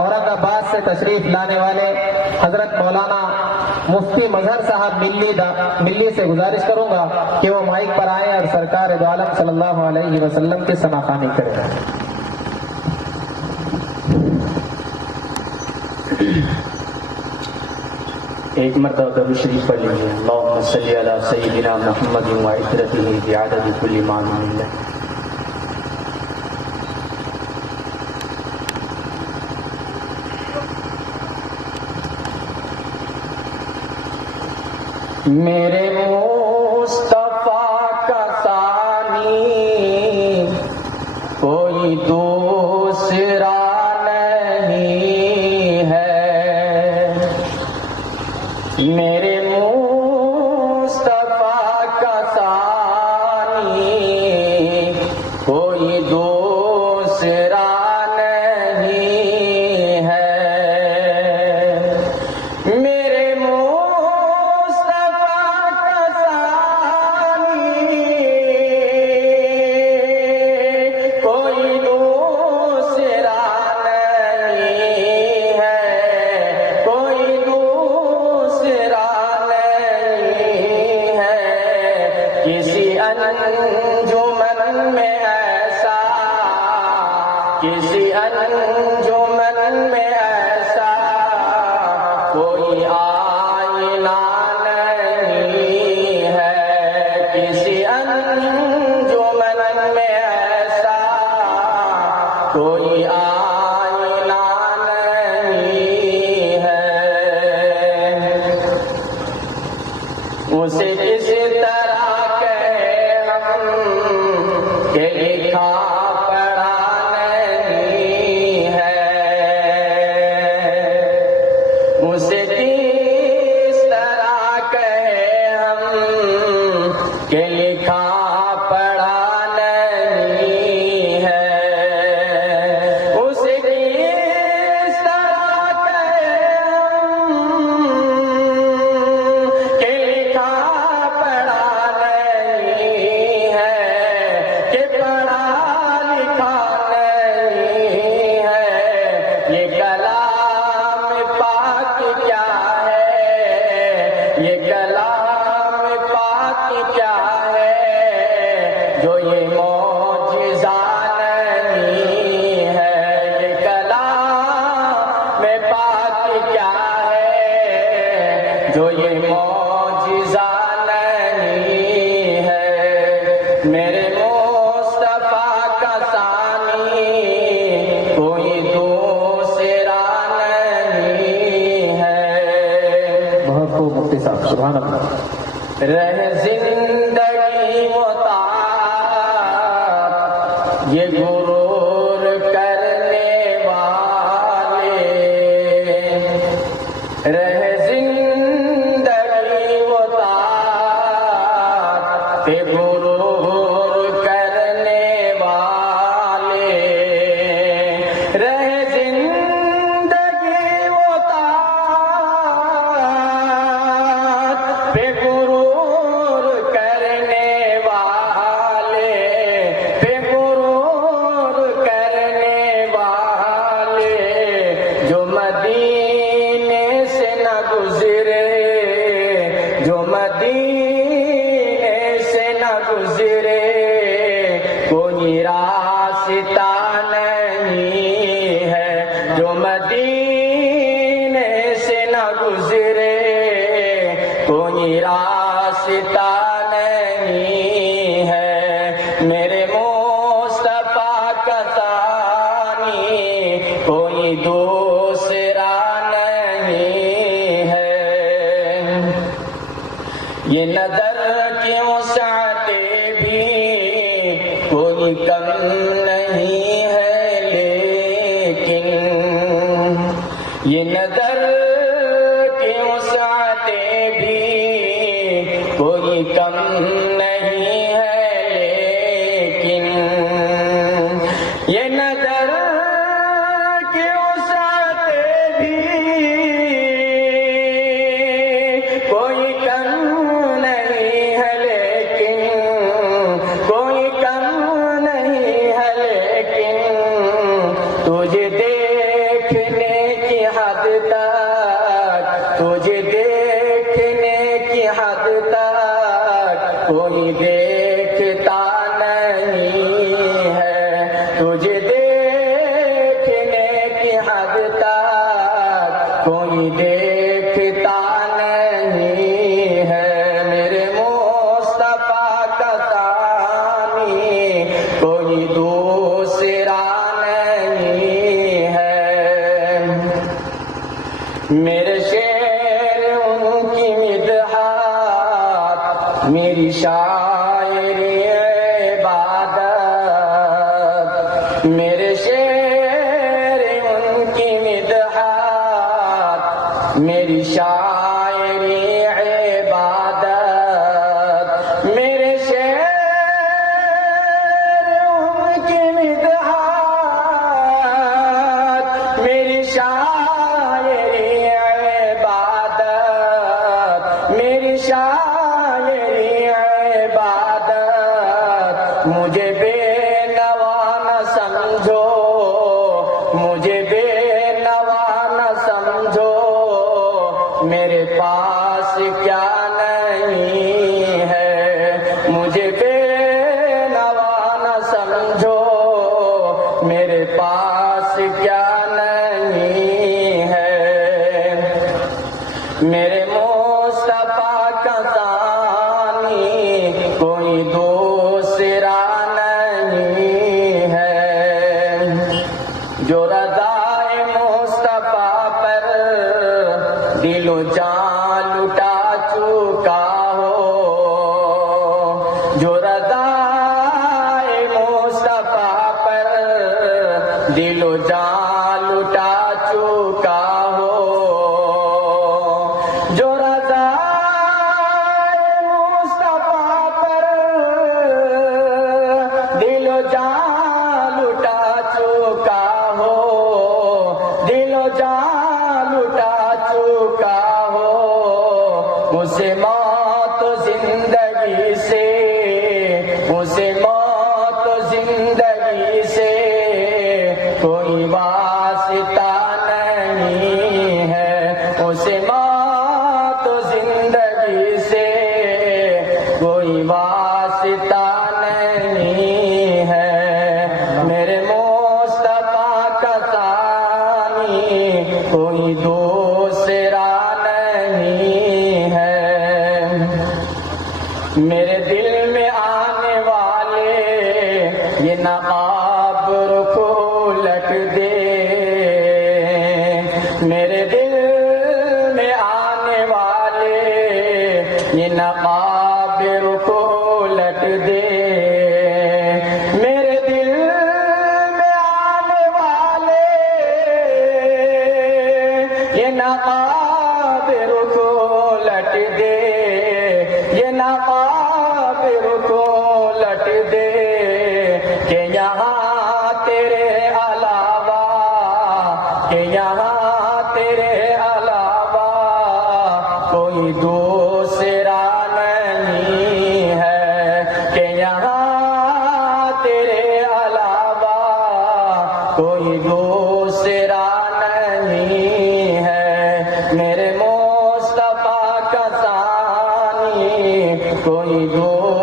اورنگ آباد سے تشریف لانے والے حضرت مولانا مفتی مظہر صاحب ملی سے گزارش کروں گا کہ وہ مائک پر آئیں اور سرکار دو عالم صلی اللہ علیہ وسلم کی ثنا خوانی کریں۔ ایک مرتبہ درود شریف پڑھ لیجیے۔ اللہم صلی علی سیدنا محمد وعترتہ بعدد کل معلوم لہ۔ میرے مصطفیٰ کا ثانی کوئی دوسرا نہیں ہے، میرے مصطفیٰ کا ثانی کوئی دوسرا نہیں ہے، میرے کسی انجمن میں ایسا کوئی آئینہ نہیں ہے، کسی انجمن میں ایسا کوئی آئینہ نہیں ہے، اسے کس طرح کہیں ہم کہ لکھا کہ لکھا پڑھا نہیں ہے، اسے کس طرح کہیں کہ لکھا پڑھا نہیں ہے، کہ پڑھا لکھا نہیں ہے، یہ کلام پاک کیا ہے، یہ کلام پاک کیا ہے جو یہ معجزہ نہیں ہے، یہ کلام پاک کیا ہے جو یہ معجزہ نہیں ہے، میرے مصطفیٰ کا ثانی کوئی دوسرا نہیں ہے۔ بہت خوب مفتی صاحب، سبحان اللہ۔ رہ زندگی متاع یہ غرور کرنے والے، رہ زندگی متاع یہ غرور کرنے والے، رہ زندگی متاع پہ غرور کرنے والے، پہ غرور کرنے والے، جو مدینے سے نہ گزرے، جو مدینے سے نہ گزرے، کوئی راستہ نہیں ہے، جو مدینے سے نہ گزرے، کوئی راستہ نہیں ہے، میرے مصطفیٰ کا ثانی کوئی دوسرا نہیں ہے، یہ نظر کی وسعتیں بھی کوئی کم نہیں ہے، لیکن یہ نظر کی وسعتیں بھی کوئی کم نہیں ہے، لیکن یہ نظر کی وسعتیں بھی کوئی کم نہیں ہے، لیکن کوئی کم نہیں ہے، لیکن تجھے دیکھنے تجھے دیکھنے کی حد تک کوئی دیکھتا نہیں ہے، تجھے دیکھنے کی حد تک کوئی دیکھتا نہیں ہے، میرے مصطفیٰ کا ثانی کوئی دوسرا نہیں ہے، میرے شعر ان کی مدحات میری شاعری عبادت، میرے شعر ان کی مدحات میری شاعری عبادت، میرے شعر ان کی مدحات میری شاعری عبادت، میری شاعری عبادت، مجھے بے نوا نہ سمجھو، مجھے بے نوا نہ سمجھو، میرے پاس کیا نہیں ہے، مجھے بے نوا نہ سمجھو، میرے پاس کیا نہیں ہے، میرے مصطفیٰ کا ثانی کوئی دوسرا نہیں ہے، جو رضائے مصطفیٰ پر دل و جان لٹا چکا ہو، جو رضائے مصطفیٰ پر دل و جان لٹا چکا ہو، جو رضائے مصطفیٰ پر دل و جان لٹا چکا ہو، دل و جان لٹا چکا ہو، اسے موت و زندگی سے، اسے موت و زندگی سے کوئی واسطہ نہیں ہے، اسے موت و زندگی سے کوئی واسطہ نہیں ہے، میرے مصطفیٰ کا ثانی کوئی دوسرا نہیں ہے، میرے دل میں آنے والے یہ نقاب رخ الٹ دے، میرے دل میں آنے والے یہ نقاب رخ الٹ دے، میرے دل میں آنے والے یہ نقاب رخ الٹ دے، یہ نقاب رخ الٹ دے، کہ یہاں تیرے علاوہ، کہ یہاں تیرے علاوہ کوئی دوسرا نہیں ہے، کہ یہاں تیرے علاوہ کوئی دوسرا نہیں ہے، میرے مصطفیٰ کا ثانی کوئی دوسرا